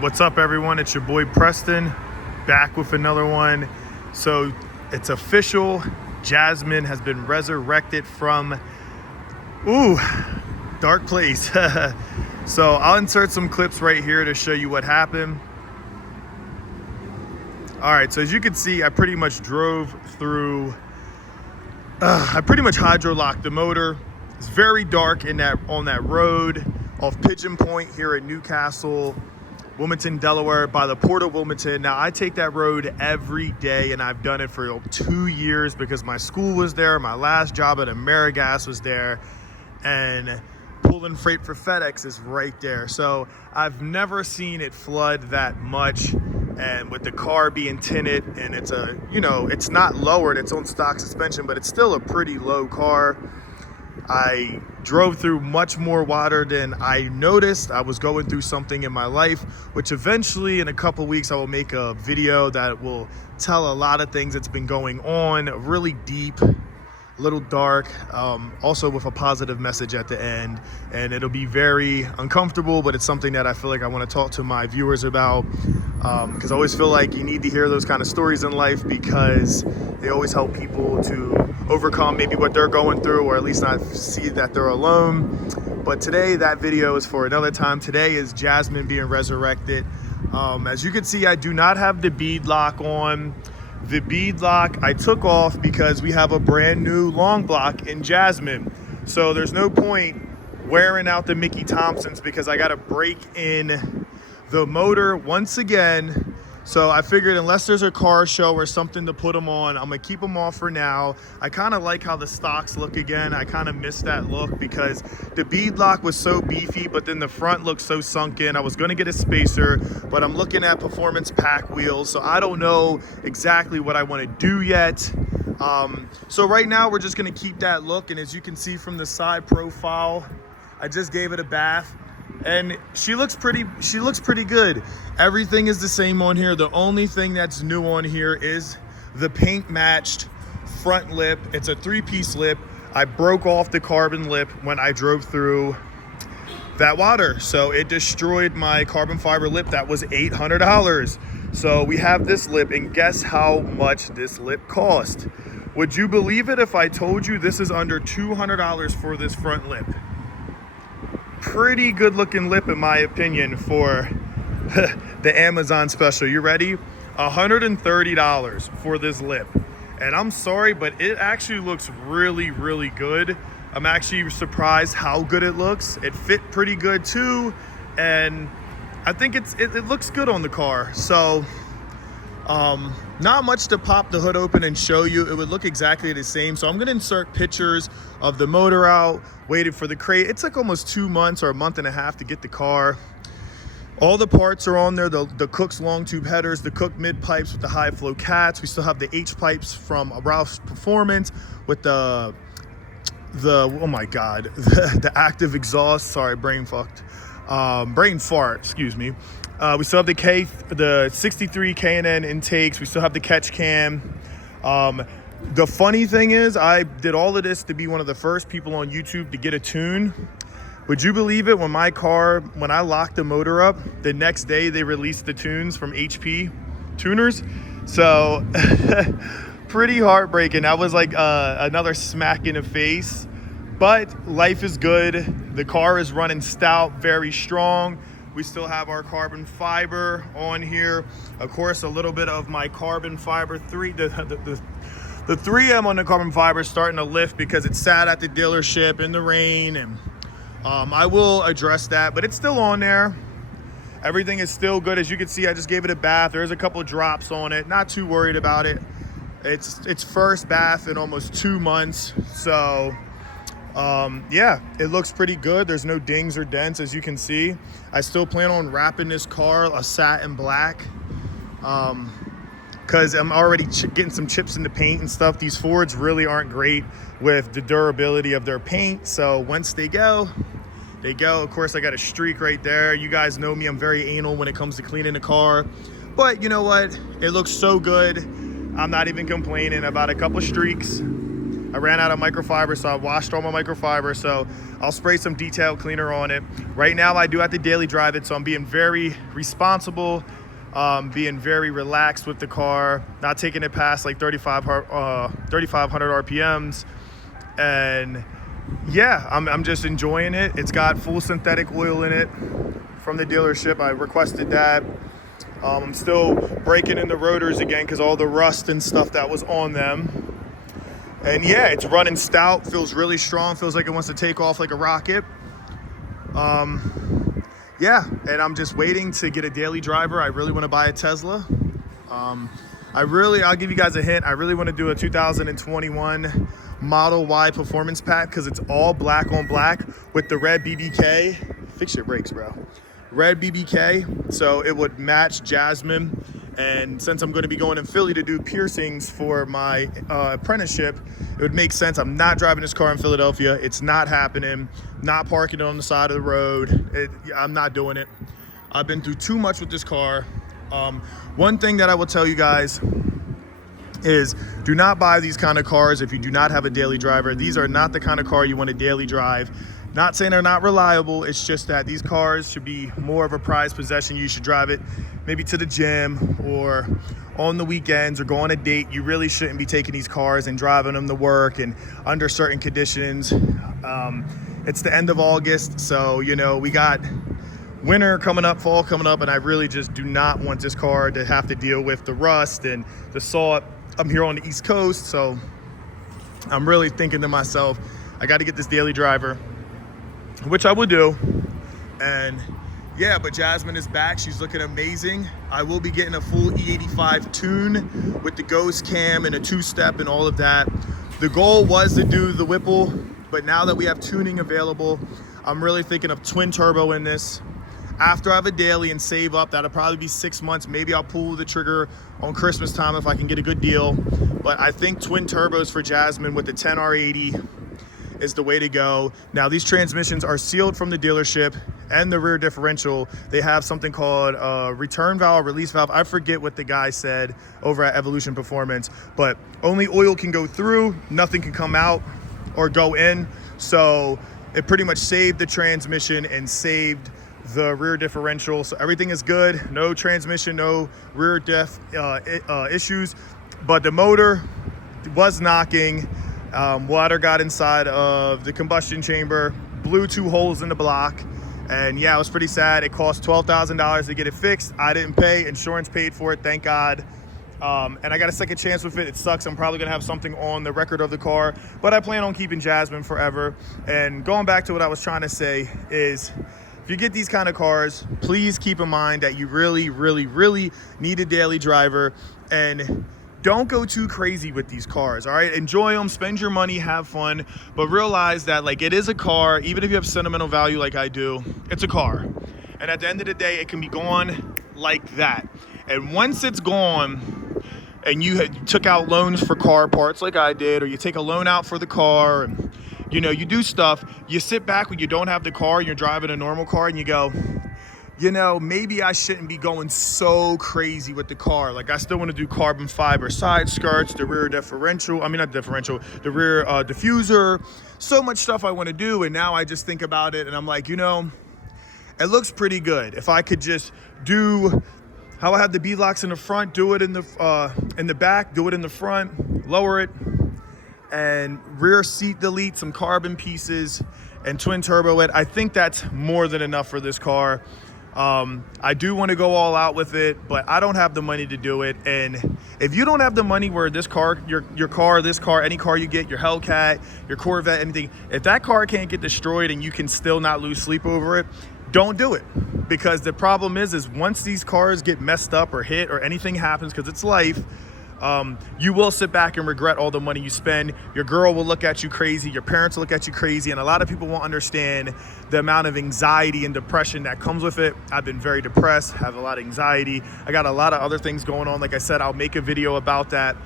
What's up, everyone? It's your boy Preston, back with another one. So it's official. Jasmine has been resurrected from dark place. So I'll insert some clips right here to show you what happened. All right, so as you can see, I pretty much drove through. I pretty much hydro-locked the motor. It's very dark on that road off Pigeon Point here in Newcastle, Wilmington, Delaware, by the Port of Wilmington. Now, I take that road every day, and I've done it for 2 years because my school was there. My last job at AmeriGas was there, and pulling freight for FedEx is right there. So I've never seen it flood that much. And with the car being tinted, and it's it's not lowered, it's on stock suspension, but it's still a pretty low car. I drove through much more water than I noticed. I was going through something in my life, which eventually in a couple weeks I will make a video that will tell a lot of things that's been going on, really deep, a little dark, also with a positive message at the end. And it'll be very uncomfortable, but it's something that I feel like I want to talk to my viewers about, because I always feel like you need to hear those kind of stories in life, because they always help people to overcome maybe what they're going through, or at least not see that they're alone. But today, that video is for another time. Today is Jasmine being resurrected. As you can see, I do not have the bead lock on. The bead lock I took off because we have a brand new long block in Jasmine. So there's no point wearing out the Mickey Thompsons because I got to break in the motor once again. So I figured unless there's a car show or something to put them on, I'm gonna keep them off for now. I kind of like how the stocks look again. I kind of miss that look because the bead lock was so beefy, but then the front looked so sunken. I was gonna get a spacer, but I'm looking at performance pack wheels, so I don't know exactly what I want to do yet. So right now we're just gonna keep that look, and as you can see from the side profile, I just gave it a bath. And she looks pretty good. Everything is the same on here. The only thing that's new on here is the paint matched front lip. It's a 3-piece lip. I broke off the carbon lip when I drove through that water, so it destroyed my carbon fiber lip. That was $800. So we have this lip, and guess how much this lip cost? Would you believe it if I told you this is under $200 for this front lip? Pretty good looking lip in my opinion for the Amazon special. You ready? $130 for this lip. And I'm sorry, but it actually looks really, really good. I'm actually surprised how good it looks. It fit pretty good too. And I think it looks good on the car. So not much to pop the hood open and show you. It would look exactly the same. So I'm gonna insert pictures of the motor out, waited for the crate. It took almost 2 months or a month and a half to get the car. All the parts are on there, the Cook's long tube headers, the Cook mid pipes with the high flow cats. We still have the H pipes from Ralph's Performance with the oh my God, the active exhaust. Sorry, brain fart, excuse me. We still have the 63 K&N intakes. We still have the catch cam. The funny thing is, I did all of this to be one of the first people on YouTube to get a tune. Would you believe it? When I locked the motor up, the next day they released the tunes from HP tuners. So pretty heartbreaking. That was like another smack in the face. But life is good. The car is running stout, very strong. We still have our carbon fiber on here. Of course, a little bit of my carbon fiber the 3M on the carbon fiber is starting to lift because it sat at the dealership in the rain, and I will address that, but it's still on there. Everything is still good. As you can see, I just gave it a bath. There's a couple of drops on it. Not too worried about it. It's first bath in almost 2 months. So yeah, it looks pretty good. There's no dings or dents, as you can see. I still plan on wrapping this car a satin black, because I'm already getting some chips in the paint and stuff. These Fords really aren't great with the durability of their paint. So once they go. Of course, I got a streak right there. You guys know me, I'm very anal when it comes to cleaning the car. But you know what? It looks so good. I'm not even complaining about a couple streaks. I ran out of microfiber, so I washed all my microfiber. So I'll spray some detail cleaner on it. Right now I do have to daily drive it, so I'm being very responsible, being very relaxed with the car, not taking it past like 3,500 RPMs. And yeah, I'm just enjoying it. It's got full synthetic oil in it from the dealership. I requested that. I'm still breaking in the rotors again because all the rust and stuff that was on them. And yeah, it's running stout, feels really strong, feels like it wants to take off like a rocket. Yeah, and I'm just waiting to get a daily driver. I really want to buy a Tesla. I'll give you guys a hint. I really want to do a 2021 Model Y performance pack because it's all black on black with the red BBK. Fix your brakes, bro. Red BBK, so it would match Jasmine. And since I'm going to be going in Philly to do piercings for my apprenticeship, it would make sense. I'm not driving this car in Philadelphia. It's not happening. Not parking it on the side of the road. I'm not doing it. I've been through too much with this car. One thing that I will tell you guys is do not buy these kind of cars if you do not have a daily driver. These are not the kind of car you want to daily drive. Not saying they're not reliable, it's just that these cars should be more of a prized possession. You should drive it maybe to the gym or on the weekends or go on a date. You really shouldn't be taking these cars and driving them to work and under certain conditions. It's the end of August, so you know, we got winter coming up, fall coming up, and I really just do not want this car to have to deal with the rust and the salt. I'm here on the East Coast, so I'm really thinking to myself, I got to get this daily driver, which I will do. And yeah, but Jasmine is back. She's looking amazing. I will be getting a full E85 tune with the ghost cam and a two-step and all of that. The goal was to do the Whipple, but now that we have tuning available, I'm really thinking of twin turbo in this. After I have a daily and save up, that'll probably be 6 months. Maybe I'll pull the trigger on Christmas time if I can get a good deal. But I think twin turbos for Jasmine with the 10R80 is the way to go. Now, these transmissions are sealed from the dealership, and the rear differential, they have something called a return valve, release valve. I forget what the guy said over at Evolution Performance, but only oil can go through, nothing can come out or go in. So it pretty much saved the transmission and saved the rear differential. So everything is good, no transmission, no rear def issues, but the motor was knocking. Water got inside of the combustion chamber, blew 2 holes in the block, and yeah, it was pretty sad. It cost $12,000 to get it fixed. I didn't pay, insurance paid for it, thank God. And I got a second chance with it. It sucks. I'm probably gonna have something on the record of the car, but I plan on keeping Jasmine forever. And going back to what I was trying to say is, if you get these kind of cars, please keep in mind that you really, really, really need a daily driver, and don't go too crazy with these cars, all right? Enjoy them, spend your money, have fun, but realize that like it is a car. Even if you have sentimental value like I do, it's a car. And at the end of the day, it can be gone like that. And once it's gone, and you took out loans for car parts like I did, or you take a loan out for the car, and you know, you do stuff, you sit back when you don't have the car and you're driving a normal car and you go, you know, maybe I shouldn't be going so crazy with the car. Like, I still want to do carbon fiber side skirts, the rear differential, I mean, not differential, the rear diffuser, so much stuff I want to do. And now I just think about it and I'm like, you know, it looks pretty good. If I could just do how I have the beadlocks in the front, do it in the back, do it in the front, lower it, and rear seat delete, some carbon pieces, and twin turbo it. I think that's more than enough for this car. I do want to go all out with it, but I don't have the money to do it. And if you don't have the money where this car, your car, this car, any car you get, your Hellcat, your Corvette, anything, if that car can't get destroyed and you can still not lose sleep over it, don't do it. Because the problem is once these cars get messed up or hit or anything happens, because it's life, you will sit back and regret all the money you spend. Your girl will look at you crazy. Your parents will look at you crazy. And a lot of people won't understand the amount of anxiety and depression that comes with it. I've been very depressed, have a lot of anxiety. I got a lot of other things going on. Like I said, I'll make a video about that.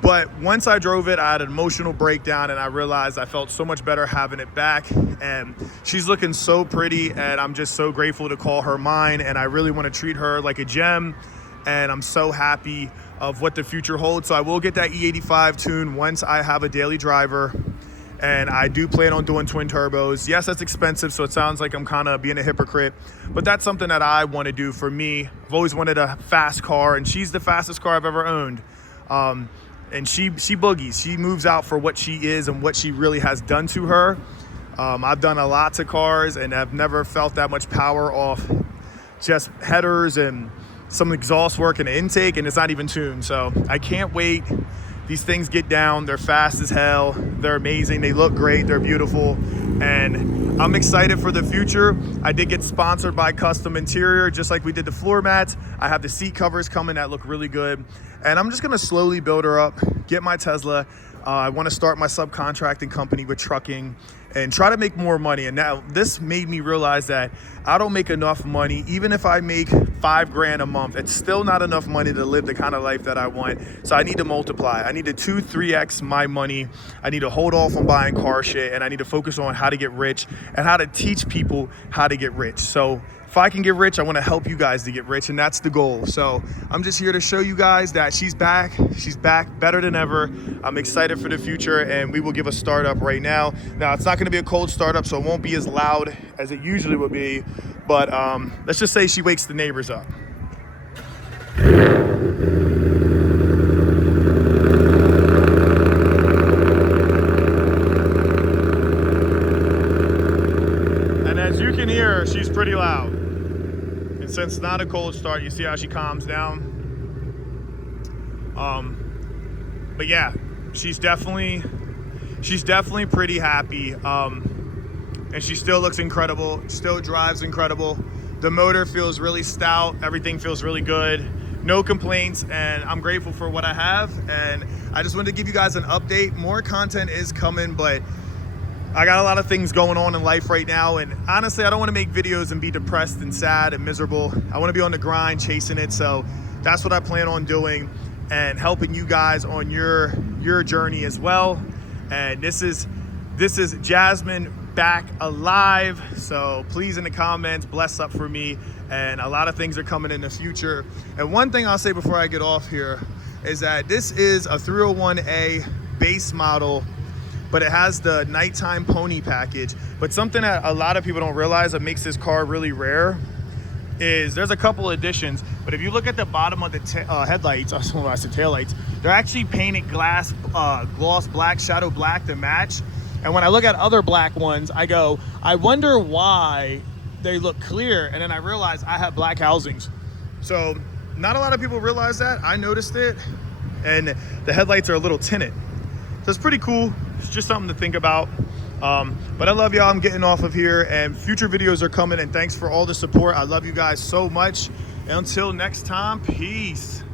But once I drove it, I had an emotional breakdown and I realized I felt so much better having it back. And she's looking so pretty and I'm just so grateful to call her mine. And I really want to treat her like a gem. and I'm so happy of what the future holds. So I will get that E85 tune once I have a daily driver, and I do plan on doing twin turbos. Yes, that's expensive, so it sounds like I'm kind of being a hypocrite, but that's something that I want to do for me. I've always wanted a fast car, and she's the fastest car I've ever owned. And she boogies. She moves out for what she is and what she really has done to her. I've done a lot to cars, and I've never felt that much power off just headers and some exhaust work and intake, and it's not even tuned. So I can't wait. These things get down. They're fast as hell. They're amazing. They look great. They're beautiful. And I'm excited for the future. I did get sponsored by Custom Interior, just like we did the floor mats. I have the seat covers coming that look really good. And I'm just gonna slowly build her up, get my Tesla. I wanna start my subcontracting company with trucking and try to make more money. And now this made me realize that I don't make enough money. Even if I make $5 grand a month, it's still not enough money to live the kind of life that I want. So I need to multiply. I need to 2-3x my money. I need to hold off on buying car shit, and I need to focus on how to get rich and how to teach people how to get rich. So if I can get rich, I want to help you guys to get rich, and that's the goal. So I'm just here to show you guys that she's back. She's back better than ever. I'm excited for the future, and we will give a startup right now. Now, it's not going to be a cold startup, so it won't be as loud as it usually would be, but let's just say she wakes the neighbors up. And as you can hear, she's pretty loud. And since it's not a cold start, you see how she calms down. But yeah, she's definitely pretty happy. And she still looks incredible, still drives incredible. The motor feels really stout, everything feels really good. No complaints, and I'm grateful for what I have. And I just wanted to give you guys an update. More content is coming, but I got a lot of things going on in life right now, and honestly, I don't want to make videos and be depressed and sad and miserable. I want to be on the grind, chasing it. So that's what I plan on doing, and helping you guys on your journey as well. And this is Jasmine back alive. So please, in the comments, bless up for me. And a lot of things are coming in the future. And one thing I'll say before I get off here is that this is a 301A base model, but it has the nighttime pony package. But something that a lot of people don't realize that makes this car really rare is there's a couple additions, but if you look at the bottom of the headlights, I said taillights, they're actually painted gloss black, shadow black to match. And when I look at other black ones, I go, I wonder why they look clear. And then I realize I have black housings. So not a lot of people realize that. I noticed it. And the headlights are a little tinted. So it's pretty cool. It's just something to think about. But I love y'all. I'm getting off of here, and future videos are coming, and thanks for all the support. I love you guys so much. Until next time, peace.